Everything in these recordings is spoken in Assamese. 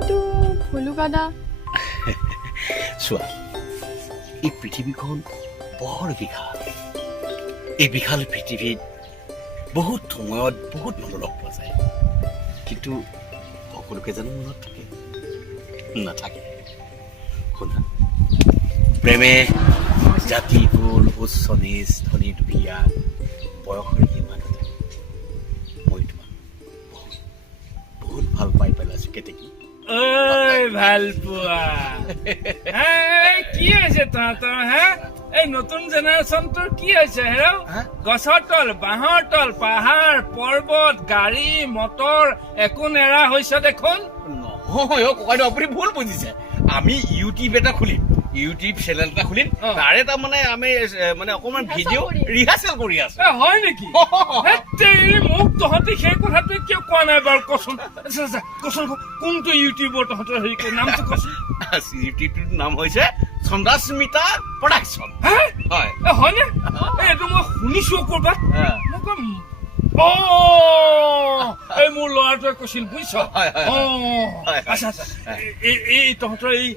কিন্তু ভুলু দাদা চোৱা এই পৃথিৱীখন বৰ বিশাল এই বিশাল পৃথিৱীত বহুত সময়ত বহুত মানুহ লগ পোৱা যায় কিন্তু সকলোকে জানো মনত থাকে নাথাকে শুনা প্ৰেমে জাতি কুল উচ্চ নিচ ধনী দুখীয়া বয়সৰ ইমান থাকে মই তোমাক বহুত ভাল পাই পেলাইছো কেতেকী ঐ ভাল পোৱা কি হৈছে তহঁতৰ হা এই নতুন জেনেৰেশ্যনটোৰ কি হৈছে হে গছৰ তল বাঁহৰ তল পাহাৰ পৰ্বত গাড়ী মটৰ একো নেৰা হৈছে দেখোন নহয় ককাইদেউ আপুনি ভুল বুজিছে আমি ইউটিউব এটা খুলিম ইউটিউব চেনেল এটা খুলিম তাৰে তাৰমানে আমি মানে অকণমান ভিডিঅ' ৰিহাৰ্চেল কৰি আছো হয় নেকি মোক তহঁতি সেই কথাটো কিয় কোৱা নাই বাৰু কচোন কচোন কোনটো ইউটিউবৰ তহঁতৰ হেৰি নামটো কচোন ইউটিউবটোৰ নাম হৈছে চন্দাস্মিতা প্ৰডাকশ্যন হয় হয়নে এইটো মই শুনিছো কৰবাত মই কম এই মোৰ ল'ৰাটোৱে কৈছিল বুজিছ আচ্ছা আচ্ছা এই তহঁতৰ এই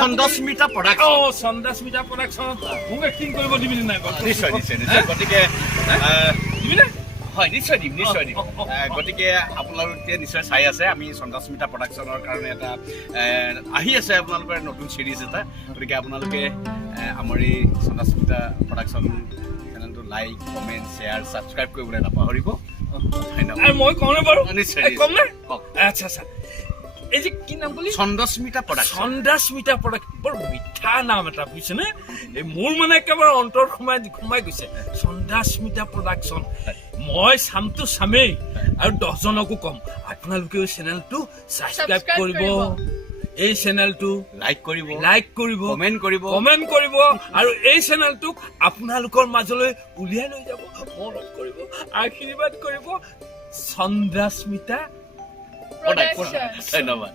চন্দাস্মিতা প্ৰডাকশ্যন চন্দাস্মিতা প্ৰডাকশ্যন মোক এক্টিং কৰিব দিবিনে নাই নিশ্চয় নিশ্চয় নিশ্চয় গতিকে দিবিনে হয় নিশ্চয় দিম নিশ্চয় দিম গতিকে আপোনালোকে নিশ্চয় চাই আছে আমি চন্দাস্মিতা প্ৰডাকশ্যনৰ কাৰণে এটা আহি আছে আপোনালোকৰ নতুন চিৰিজ এটা গতিকে আপোনালোকে আমাৰ এই চন্দাস্মিতা প্ৰডাকশ্যন চেনেলটো লাইক কমেণ্ট শ্বেয়াৰ ছাবস্ক্ৰাইব কৰিবলৈ নাপাহৰিব ধন্যবাদ মই কওঁনে বাৰু নিশ্চয় কম নে আচ্ছা আচ্ছা এই যে কি নাম বুলি চন্দাস্মিতা প্ৰডাকশ্যন চন্দাস্মিতা প্ৰডাকশ্যন বৰ মিঠা নাম এটা বুজিছেনে এই মোৰ মানে একেবাৰে অন্তৰত সোমাই গৈছে চন্দাস্মিতা প্ৰডাকশ্যন মই চামটো চামেই আৰু 10জনকো কম আপোনালোকেও চেনেলটো ছাবস্ক্ৰাইব কৰিব এই চেনেলটো লাইক কৰিব কমেণ্ট কৰিব আৰু এই চেনেলটোক আপোনালোকৰ মাজলৈ উলিয়াই লৈ যাব মনত কৰিব আশীৰ্বাদ কৰিব চন্দাস্মিতা ধন্যবাদ